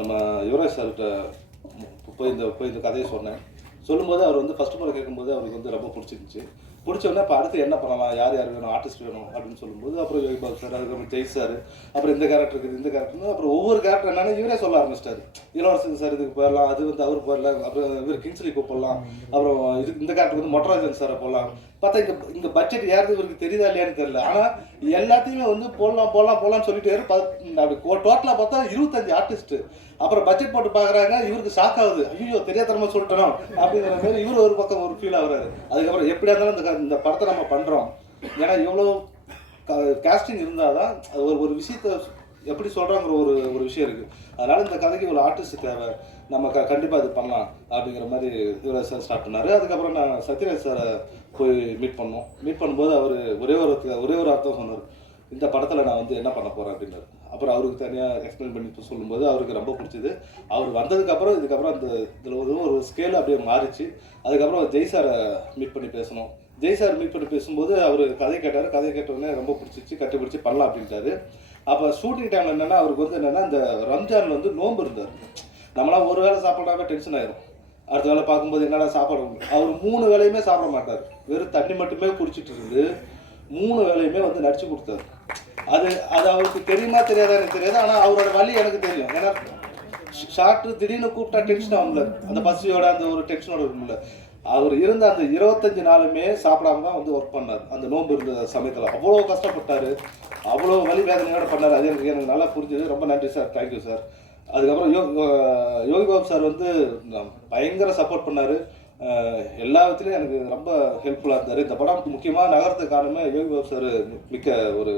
நம்ம யுவராஜ் சார்கிட்ட போய் இந்த கதையை சொன்னேன். சொல்லும்போது அவர் வந்து ஃபஸ்ட்டு முறை கேட்கும்போது அவருக்கு வந்து ரொம்ப பிடிச்சிருந்துச்சு. பிடிச்சோடனே இப்போ அடுத்து என்ன பண்ணலாம், யார் வேணும், ஆர்டிஸ்ட் வேணும் அப்படின்னு சொல்லும்போது அப்புறம் யோகி பாபு சார், அதுக்கப்புறம் ஜெய் சார், அப்புறம் இந்த கேரக்டர் இருக்குது, இந்த கேரக்டர்னு அப்புறம் ஒவ்வொரு கேரக்டர் என்னன்னு இவரே சொல்ல ஆரம்பிச்சிட்டாரு. இளவரசன் சார் இதுக்கு போயிடலாம், அது வந்து அவர் போயிடலாம், அப்புறம் இவர் கிங்ஸ்லி கூப்பிடலாம், அப்புறம் இந்த கேரக்டர் வந்து மொட்டராஜன் சாரை போடலாம். பார்த்தா இந்த பட்ஜெட் யாருக்கு இவருக்கு தெரியுதா இல்லையான்னு தெரியல. ஆனால் எல்லாத்தையுமே வந்து போடலாம்னு சொல்லிட்டு அப்படி டோட்டலாக பார்த்தா 25 ஆர்டிஸ்ட்டு. அப்புறம் பட்ஜெட் போட்டு பார்க்குறாங்க, இவருக்கு ஷாக் ஆகுது, ஐயோ தெரியாதனமா சொல்லிட்டோம் அப்படிங்கிற மாதிரி இவர் ஒரு பக்கம் ஒரு ஃபீல் ஆகுறாரு. அதுக்கப்புறம் எப்படியா இருந்தாலும் இந்த படத்தை நம்ம பண்ணுறோம், ஏன்னா எவ்வளோ கேஸ்டிங் இருந்தால் தான் ஒரு விஷயத்தை எப்படி சொல்கிறாங்கிற ஒரு விஷயம் இருக்குது. அதனால் இந்த கதைக்கு ஒரு ஆர்டிஸ்ட் தேவை, நம்ம கண்டிப்பாக இது பண்ணலாம் அப்படிங்கிற மாதிரி யுவராஜ் சார் ஸ்டார்ட் பண்ணார். அதுக்கப்புறம் நான் சத்யராஜ் சாரை போய் மீட் பண்ணும்போது அவர் ஒரே ஒரு அர்த்தம் சொன்னார், இந்த படத்தில் நான் வந்து என்ன பண்ண போகிறேன் அப்படின்னாரு. அப்புறம் அவருக்கு தனியாக எக்ஸ்பிளைன் பண்ணி சொல்லும்போது அவருக்கு ரொம்ப பிடிச்சிது. அவர் வந்ததுக்கப்புறம் இதுக்கப்புறம் அந்த இதில் ஒரு ஸ்கேல் அப்படியே மாறிச்சு. அதுக்கப்புறம் ஜெய் சாரை மீட் பண்ணி பேசணும். ஜெய் சார் மீட் பண்ணி பேசும்போது அவர் கதை கேட்டவுடனே ரொம்ப பிடிச்சிச்சு, கட்டிப்பிடிச்சி பண்ணலாம் அப்படின்ட்டாரு. அப்போ ஷூட்டிங் டைமில் என்னென்னா அவருக்கு வந்து என்னென்னா இந்த ரம்ஜான் வந்து நோன்பு இருந்தார். நம்மளாம் ஒரு வேளை சாப்பிட்றாவே டென்ஷன் ஆயிரும். அடுத்த வேலை பார்க்கும்போது என்னடா சாப்பாடு, அவர் 3 வேளையுமே சாப்பிட மாட்டார், வெறும் தண்ணி மட்டுமே குடிச்சிட்டு இருந்து 3 வேளையுமே வந்து நடிச்சு கொடுத்தாரு. அது அவருக்கு தெரியுமா தெரியாதா எனக்கு தெரியாது, ஆனால் அவரோட வழி எனக்கு தெரியும். ஏன்னா ஷார்ட்டு திடீர்னு கூப்பிட்டா டென்ஷன் ஆகும்ல, அந்த பசியோட அந்த ஒரு டென்ஷனோட இருக்கும்ல. அவர் இருந்த அந்த 25 நாளுமே சாப்பிடாம தான் வந்து ஒர்க் பண்ணார். அந்த நோன்பு இருந்த சமயத்தில் அவ்வளோ கஷ்டப்பட்டார், அவ்வளோ வலி வேதனையோட பண்ணார். அது எனக்கு நல்லா புரிஞ்சுது. ரொம்ப நன்றி சார், தேங்க்யூ சார். அதுக்கப்புறம் யோகி பாபு சார் வந்து பயங்கர சப்போர்ட் பண்ணார். எல்லா விதத்துலையும் எனக்கு ரொம்ப ஹெல்ப்ஃபுல்லாக இருந்தார். இந்த படம் முக்கியமாக நகரத்துக்கு காரணமே யோகி பாபு சார் மிக்க ஒரு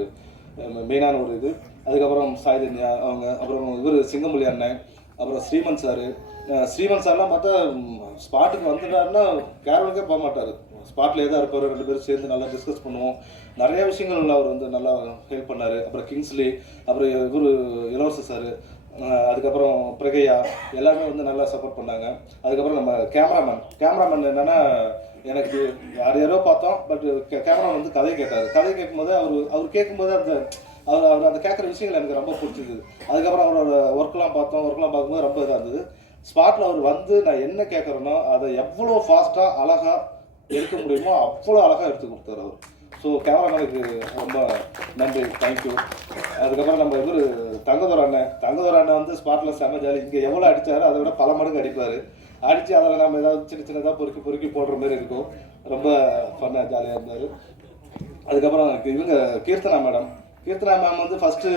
மெயினான ஒரு இது. அதுக்கப்புறம் சாய்தன்யா அவங்க, அப்புறம் இவர் சிங்கமொழி அண்ணன், அப்புறம் ஸ்ரீமன் சார்லாம் பார்த்தா ஸ்பாட்டுக்கு வந்துட்டாருன்னா கேரளுக்கே போக மாட்டார், ஸ்பாட்லேயே தான் இருப்பார். 2 பேரும் சேர்ந்து நல்லா டிஸ்கஸ் பண்ணுவோம். நிறைய விஷயங்கள் அவர் வந்து நல்லா ஹெல்ப் பண்ணார். அப்புறம் கிங்ஸ்லி, அப்புறம் இவர் இளவரசர் சார், அதுக்கப்புறம் பிரகையா எல்லாருமே வந்து நல்லா சப்போர்ட் பண்ணாங்க. அதுக்கப்புறம் நம்ம கேமராமேன் என்னென்னா, எனக்கு யாரோ பார்த்தோம், பட் கேமரா வந்து கதை கேட்கும்போது அவர் கேட்கும்போது அவர் அந்த கேட்குற விஷயங்கள் எனக்கு ரொம்ப பிடிச்சிது. அதுக்கப்புறம் அவரோட ஒர்க்லாம் பார்க்கும்போது ரொம்ப இதாக இருந்தது. ஸ்பாட்டில் அவர் வந்து நான் என்ன கேட்குறேனோ அதை எவ்வளோ ஃபாஸ்ட்டாக அழகாக எடுக்க முடியுமோ அவ்வளோ அழகாக எடுத்து கொடுத்தாரு அவர். ஸோ கேமராமேனுக்கு ரொம்ப நன்றி, தேங்க்யூ. அதுக்கப்புறம் நம்ம இவர் தங்கதோர அண்ணன் வந்து ஸ்பாட்டில் செம்ம ஜாலி. இங்கே எவ்வளோ அடித்தாரோ அதை விட பல மடங்கு அடிப்பார். அடித்து அதில் நம்ம ஏதாவது சின்னதாக பொறுக்கி போடுற மாதிரி இருக்கும். ரொம்ப ஃபன்னாக ஜாலியாக இருந்தார். அதுக்கப்புறம் இவங்க கீர்த்தனா மேம் வந்து ஃபஸ்ட்டு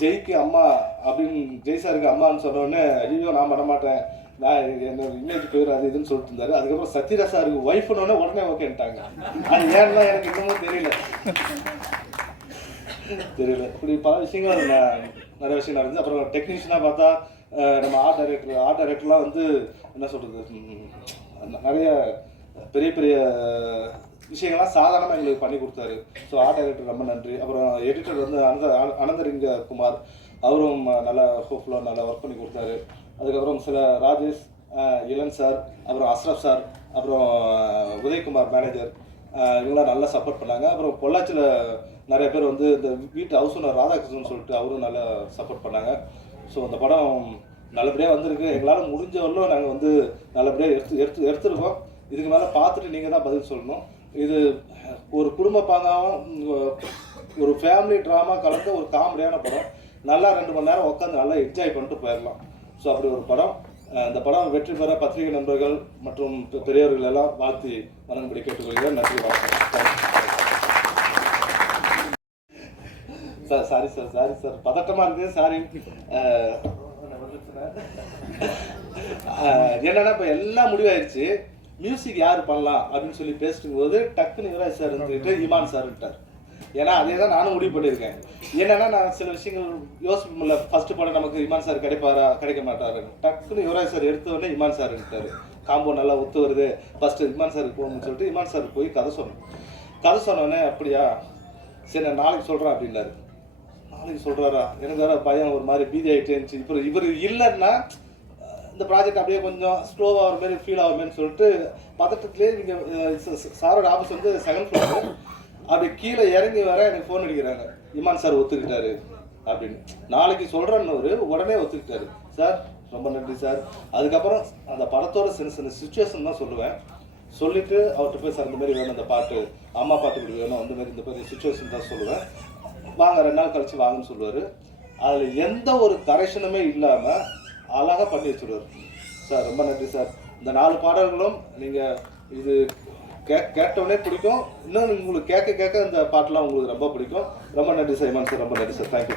ஜெய்க்கு அம்மா அப்படின்னு, ஜெய் சாருக்கு அம்மான்னு சொன்னோடனே ஐயோ நான் பண்ண மாட்டேன், நான் என்னோட இமேஜ் போயிடும் அது இதுன்னு சொல்லிட்டு இருந்தாரு. அதுக்கப்புறம் சத்யராஜ் சாருக்கு ஒய்ஃப்னோடனே உடனே ஓகேன்ட்டாங்க. அது ஏன்னா எனக்கு இன்னமும் தெரியல. இப்படி பல விஷயங்கள் நிறைய விஷயம் நடந்தது. அப்புறம் டெக்னீஷியனாக பார்த்தா நம்ம ஆர்ட் டைரக்டர்லாம் வந்து என்ன சொல்கிறது, நிறைய பெரிய விஷயங்கள்லாம் சாதாரணமாக எங்களுக்கு பண்ணி கொடுத்தாரு. ஸோ ஆர்ட் டைரக்டர் ரொம்ப நன்றி. அப்புறம் எடிட்டர் வந்து அனந்தரிங்க குமார், அவரும் நல்லா ஹோப்ஃபுல்லாக நல்லா ஒர்க் பண்ணி கொடுத்தாரு. அதுக்கப்புறம் சில ராஜேஷ், இளன் சார், அப்புறம் அஸ்ரப் சார், அப்புறம் உதயகுமார் மேனேஜர், இவங்களாம் நல்லா சப்போர்ட் பண்ணாங்க. அப்புறம் பொள்ளாச்சியில் நிறைய பேர் வந்து இந்த வீட்டு ஹவுஸ் ஓனர் ராதாகிருஷ்ணன் சொல்லிட்டு அவரும் நல்லா சப்போர்ட் பண்ணாங்க. ஸோ அந்த படம் நல்லபடியாக வந்திருக்கு. எங்களால் முடிஞ்ச வரலும் நாங்கள் வந்து நல்லபடியாக எடுத்துருக்கோம். இதுக்கு மேலே பார்த்துட்டு நீங்கள் தான் பதில் சொல்லணும். இது ஒரு குடும்ப பாங்காகவும் ஒரு ஃபேமிலி ட்ராமா கலந்த ஒரு காமெடியான படம். நல்லா 2 மணி நேரம் உட்காந்து நல்லா என்ஜாய் பண்ணிட்டு போயிடலாம். ஸோ அப்படி ஒரு படம். இந்த படம் வெற்றி பெற பத்திரிகை நண்பர்கள் மற்றும் பெரியவர்கள் எல்லாம் வாழ்த்தி வணங்கும்படி கேட்டுக்கொள்கிறேன். நன்றி, வணக்கம். சாரி சார் பதட்டமாக இருக்குது, சாரி. என்னன்னா இப்போ எல்லாம் முடிவாயிருச்சு, மியூசிக் யார் பண்ணலாம் அப்படின்னு சொல்லி பேசிட்டு போது டக்குன்னு யுவராஜ் சார் இருந்துட்டு இமான் சார் விட்டார். ஏன்னா அதே தான் நானும் முடிவு பண்ணியிருக்கேன். என்னன்னா நான் சில விஷயங்கள் யோசிப்போம்ல, ஃபர்ஸ்ட் படம் நமக்கு இமான் சார் கிடைக்க மாட்டாரு. டக்குன்னு யுவராஜ் சார் எடுத்த உடனே இமான் சார் இருக்காரு. காம்போ நல்லா ஒத்து வருது, ஃபர்ஸ்ட் இமான் சாருக்கு போகணும்னு சொல்லிட்டு இமான் சார் போய் கதை சொன்னோடனே அப்படியா சரி நான் நாளைக்கு சொல்கிறேன் அப்படின்னாரு. நாளைக்கு சொல்கிறாரா, எனக்கு வேற பயம், ஒரு மாதிரி பீதி ஆகிட்டே இருந்துச்சு. இப்போ இவர் இல்லைன்னா இந்த ப்ராஜெக்ட் அப்படியே கொஞ்சம் ஸ்லோவாக ஆகிற மாதிரி ஃபீல் ஆகிற மாதிரி சொல்லிட்டு பதட்டத்துலேயே நீங்கள் சாரோட ஆஃபீஸ் வந்து 2nd ஃப்ளோர், அப்படி கீழே இறங்கி வர எனக்கு ஃபோன் அடிக்கிறாங்க, இமான் சார் ஒத்துக்கிட்டாரு அப்படின்னு. நாளைக்கு சொல்கிறேன்னு உடனே ஒத்துக்கிட்டாரு. சார் ரொம்ப நன்றி சார். அதுக்கப்புறம் அந்த படத்தோட சின்ன சுச்சுவேஷன் தான் சொல்லுவேன். சொல்லிவிட்டு அவர்கிட்ட போய் சார் இந்த மாதிரி வேணும், இந்த பாட்டு அம்மா பாட்டு இப்படி வேணும், அந்த மாதிரி இந்த மாதிரி சுச்சுவேஷன் தான் சொல்லுவேன். வாங்க 2 நாள் கழிச்சு வாங்கன்னு சொல்லுவார். அதில் எந்த ஒரு கரெக்ஷனுமே இல்லாமல் அழகாக பண்ணி வச்சுருவார். சார் ரொம்ப நன்றி சார். இந்த 4 பாடல்களும் நீங்கள் இது கேட்டவுடனே பிடிக்கும். இன்னும் உங்களுக்கு கேட்க இந்த பாட்டெலாம் உங்களுக்கு ரொம்ப பிடிக்கும். ரொம்ப நன்றி சார் இமான் சார், ரொம்ப நன்றி சார். தேங்க்யூ.